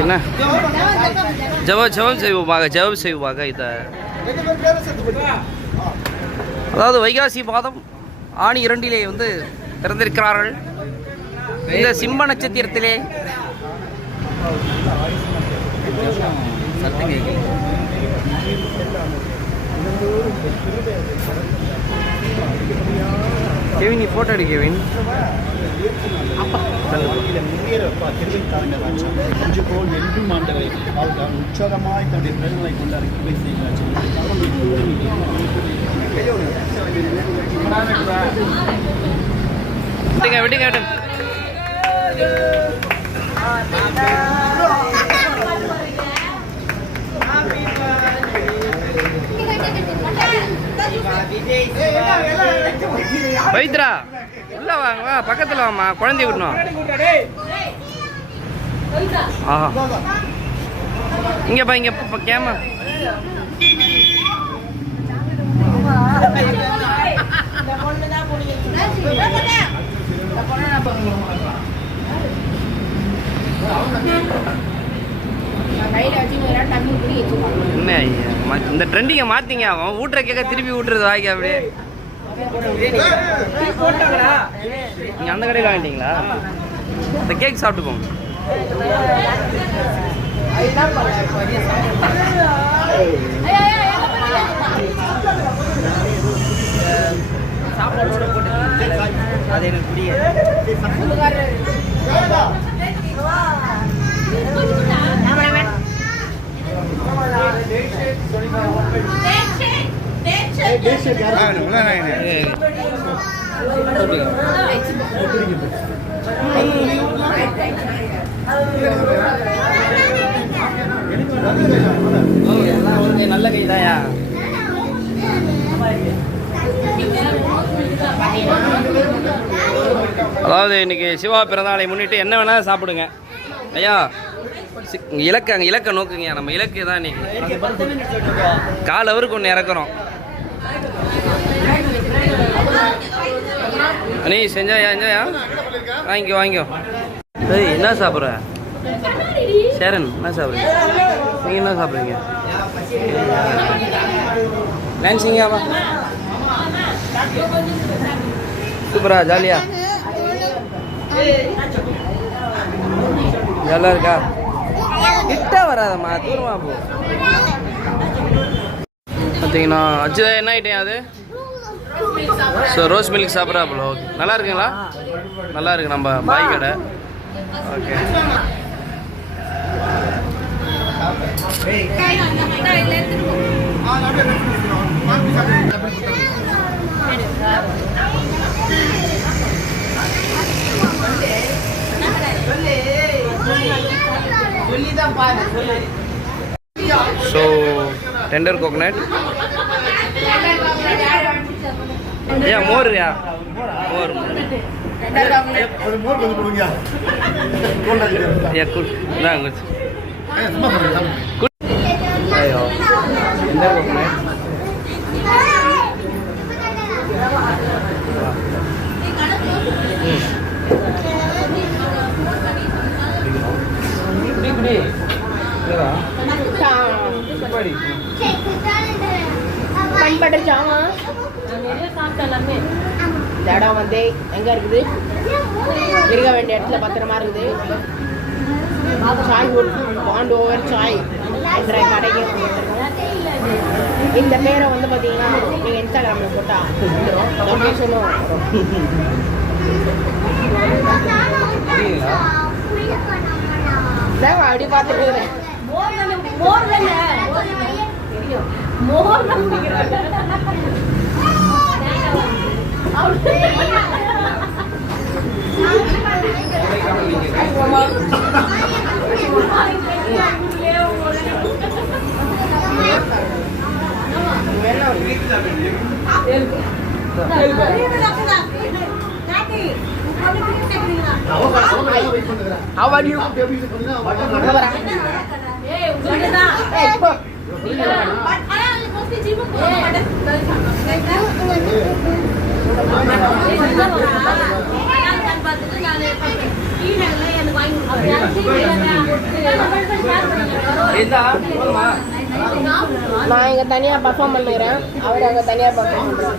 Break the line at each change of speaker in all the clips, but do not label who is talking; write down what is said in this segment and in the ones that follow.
என்ன? ஜெப ஜெபம் செய்வோமாக ஜெபம் செய்வோமாக இதை. அதாவது வைகாசி மாதம் ஆணி இரண்டிலே வந்து பிறந்திருக்கிறார்கள். இந்த சிம்ம நட்சத்திரத்திலே கெவின் நீ போட்டோ எடு கெவின்.
போல் என்றும் ஆண்டவை அவர்கள் உற்சாகமாய் தன்னுடைய பிறந்தனை கொண்டாடி கிருபை
விட்டுங்க விட்டுங்க விட்டுங்க பவித்ரா உள்ள வாங்க வா பக்கத்துல வாம்மா குழந்தை விடணும். ஆஹா. இங்க பா இங்க பா கேம ம- இந்த ட்ரெண்டிங்கை மாத்திங்க. அவன் ஊட்டுற கேட்க திருப்பி ஊட்டுறது வாய்க்க அப்படியே. நீங்க அந்த கடையில் வாங்கிட்டீங்களா? இந்த கேக் சாப்பிட்டு போங்க. அது எனக்கு புரியாது. நல்ல கைதாயா அதாவது இன்னைக்கு சிவா பிறந்தநாளை முன்னிட்டு என்ன வேணாலும் சாப்பிடுங்க. ஐயா? இலக்க அங்கே இலக்கை நோக்குங்க. நம்ம இலக்கு தான் நீங்கள் கால் அவருக்கு ஒன்று இறக்குறோம். நீ செஞ்சாயா செஞ்சாயா? வாங்கிக்கோ வாங்கிக்கோ. ஏய் என்ன சாப்பிட்ற? சேரன் என்ன சாப்பிட்றீங்க நீங்கள் என்ன சாப்பிட்றீங்க? டான்ஸிங்காவா சூப்பரா ஜாலியா. நல்லா இருக்கா? கிட்ட வராதம்மா தூரமா போ. பார்த்தீங்கன்னா அச்சுதா என்ன ஐட்டம் அது? ஸோ ரோஸ் மில்க் சாப்பிட்றாப்புல ஓகே நல்லா இருக்குங்களா? நல்லா இருக்கு நம்ம பாய் கடை. ஓகே ஸோ டெண்டர் கோகனட் ஏன் மோர் மோர்
மோர் கொஞ்சம் கொடுங்க
ஏ குட் இதான் குட் குட் ஐயோ டெண்டர் கோகனட் குடி குடி இதா படி
பண்பட்ட ஜாமான் இந்த இடம் வந்து எங்க இருக்குது? இருக்க வேண்டிய இடத்துல பத்திரமா இருக்குது. Chai bond over chai. என்ற கடைக்கு. இந்த பேரை வந்து பார்த்தீங்கன்னா நீங்கள் இன்ஸ்டாகிராமில் போட்டால் லொக்கேஷனும் வரும். அப்படி பார்த்துட்டு இருக்கிறேன் How are you? நான் இங்க தனியா பர்ஃபார்ம் பண்ணுறேன் அவர் அங்க தனியா பர்ஃபார்ம்
பண்றேன்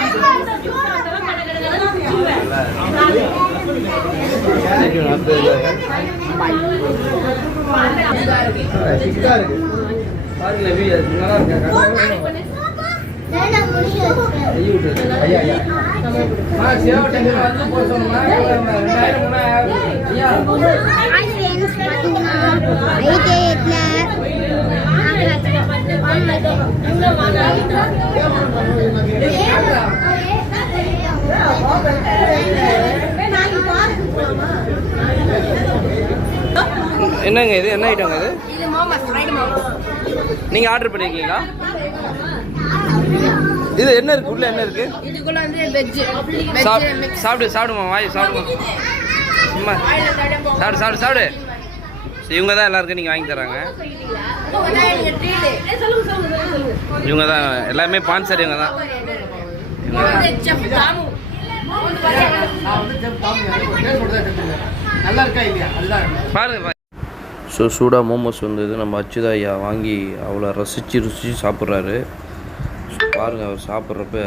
அது நல்லா ஆ, சேவை வந்து சொன்னோம்னா, ரெண்டாயிரம், மூணாயிரம். ஐயா, என்னங்க இது என்ன ஐட்டங்க இது நீங்க ஆர்டர் பண்ணிருக்கீங்களா? இது என்ன இருக்கு? உள்ள என்ன இருக்கு?
இதுக்குள்ள வந்து வெஜ்
சாப்பிடு சாப்பிடுமா வாய் சாப்பிடுமா? சும்மா. சாப்பிடு சாப்பிடு சாப்பிடு. சரி, இவங்க தான் எல்லாருக்கும் நீங்கள் வாங்கி தராங்க இவங்க தான் எல்லாமே ஸ்பான்சர் இவங்க தான். பாருங்க. ஸோ சூடாக மோமோஸ் வந்தது. நம்ம அச்சுதா ஐயா வாங்கி அவ்வளோ ரசித்து ருசித்து சாப்பிட்றாரு. பாருங்கள் அவர் சாப்பிட்றப்ப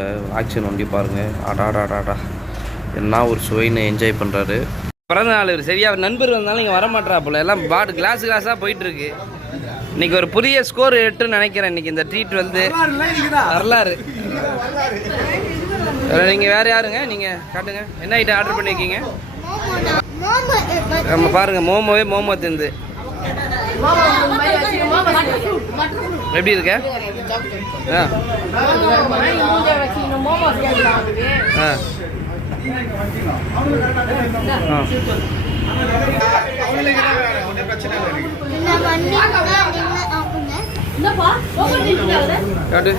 ஆக்ஷன் வண்டி பாருங்கள் ஆடா என்ன ஒரு சுவைன்னு என்ஜாய் பண்ணுறாரு பிறந்த நாள் இவர் சரியா அவர் நண்பர் வந்தாலும் இங்கே வரமாட்டா போல. எல்லாம் பாட்டு கிளாஸ் கிளாஸாக போயிட்டுருக்கு. இன்னைக்கு ஒரு புதிய ஸ்கோர் எட்டுன்னு நினைக்கிறேன். இன்னைக்கு இந்த ட்ரீட் வந்து வரலாறு. நீங்கள் வேறு யாருங்க? நீங்கள் காட்டுங்க. என்ன ஐட்டம் ஆர்டர் பண்ணியிருக்கீங்க நம்ம பாருங்க மோமோவே மோமோ திந்து. எப்படி இருக்க? ஆ. ஆ. ஆ. காட்டு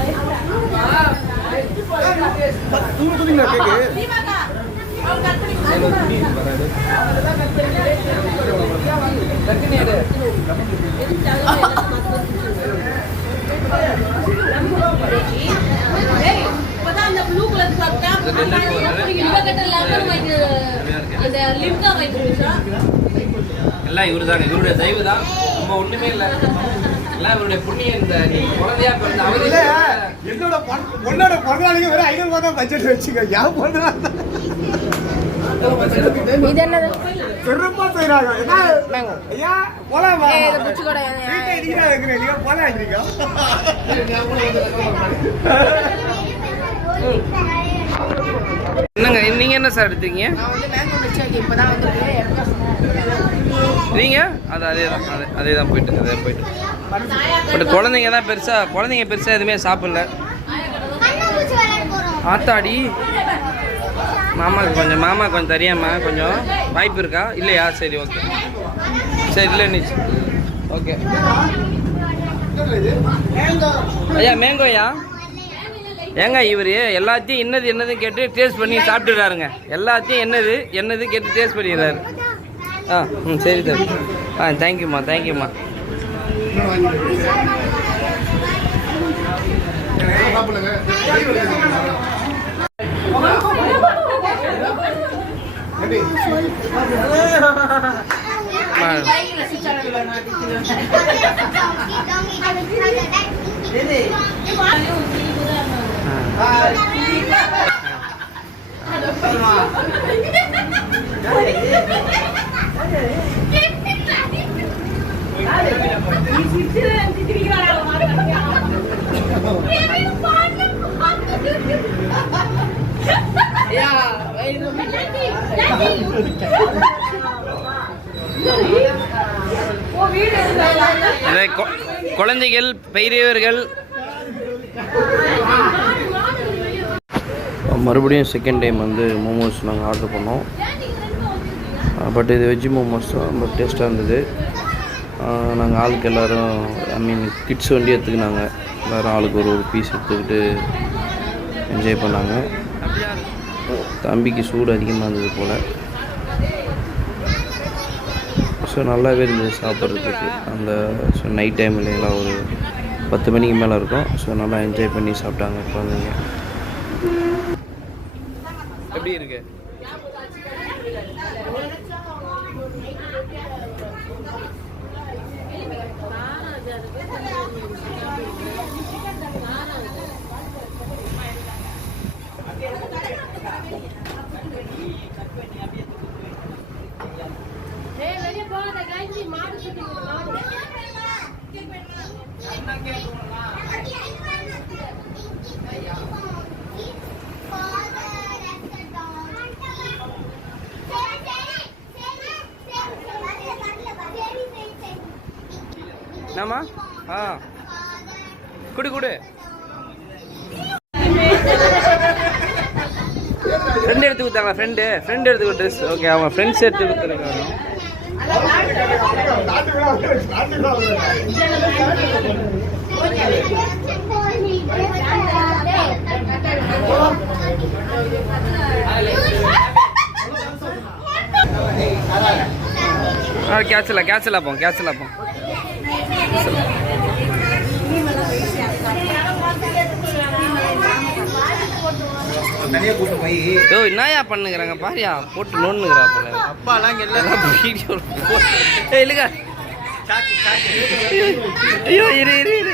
எல்லாம் இவரு தாங்க இவருடைய தயவு தான் நம்ம ஒண்ணுமே இல்லை எல்லாம் இவருடைய புண்ணியம் இந்த குழந்தையா பிறந்த அவதி
என்னோட பொண்ணோட பிறந்தநாளைக்கு வெறும் ஐநூறு தான் பட்ஜெட் வச்சுக்க ஏன் பிறந்தநாள்
இது என்னது
பெருமா செய்யறாங்க என்ன
மேங்கோ
ஐயா போலாமா
ஏய், இது குச்சி கூட
வீட்டை இடிக்கிறா வைக்கிறேன் நீங்க போலாம் இருக்கீங்க
என்னங்க நீங்க என்ன சார் எடுத்தீங்க?
நான் வந்து மேங்கோ மிக்ஸ் ஆக்கி இப்பதான் வந்து
நீங்க அது அதே தான் அதே அதே தான் போயிட்டு அதே போயிட்டு பட் குழந்தைங்க தான் பெருசா குழந்தைங்க பெருசா எதுவுமே சாப்பிடல. ஆத்தாடி? மாமாக்கு கொஞ்சம் மாமா கொஞ்சம் தெரியாமா கொஞ்சம் வாய்ப்பு இருக்கா? இல்லையா? சரி ஓகே சரி இல்லை நீ ஓகே ஐயா மேங்கோயா? ஏங்க இவர் எல்லாத்தையும் என்னது என்னது கேட்டு டேஸ்ட் பண்ணி சாப்பிட்டுறாருங்க. எல்லாத்தையும் என்னது என்னது கேட்டு டேஸ்ட் பண்ணிடுறாரு. ஆ ம் சரி சார். ஆ தேங்க்யூம்மா தேங்க்யூம்மா இதை குழந்தைகள் பெரியவர்கள் மறுபடியும் செகண்ட் டைம் வந்து மோமோஸ் நாங்கள் ஆர்டர் பண்ணோம். பட் இது வெஜ்ஜு மோமோஸ் தான் பட் டேஸ்ட்டாக இருந்தது. நாங்கள் ஆளுக்கு எல்லோரும் ஐ மீன் கிட்ஸ் வண்டி எடுத்துக்கினாங்க. எல்லோரும் ஆளுக்கு ஒரு ஒரு பீஸ் எடுத்துக்கிட்டு என்ஜாய் பண்ணாங்க. தம்பிக்கு சூடு அதிகமாக இருந்தது போல். ஸோ நல்லாவே இருந்தது சாப்பிட்றதுக்கு. அந்த ஸோ நைட் டைம் இல்லைங்களா ஒரு பத்து மணிக்கு மேலே இருக்கும். ஸோ நல்லா என்ஜாய் பண்ணி சாப்பிட்டாங்க குழந்தைங்க. எப்படி இருக்கு. என்னம்மா? ஆ. குடு குடு. ஃப்ரெண்ட் எடுத்து கொடுத்தாங்க ஃப்ரெண்டு ஃப்ரெண்ட் எடுத்து கொடுத்து ட்ரெஸ் ஓகே அவன் ஃப்ரெண்ட்ஸ் எடுத்து கொடுத்துருக்காங்க. ஆ கேட்சலா கேட்சலா போம் கேட்சலா போம் ஓ என்னயா பண்ணுங்கிறாங்க பாரியா போட்டு நோண்டுங்கிறா போல.
அப்பாலாம் இங்கே
எல்லாம் வீடியோ ஏய் இல்லைங்க ஐயோ இரு இரு இரு.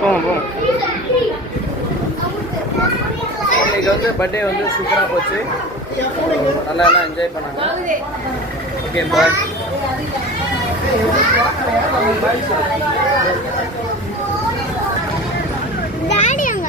போவோம் போவோம். இன்னைக்கு வந்து பர்த்டே வந்து சூப்பராக போச்சு. நல்லா எல்லாம் என்ஜாய் பண்ணாங்க ஓகே பாய்
அங்க.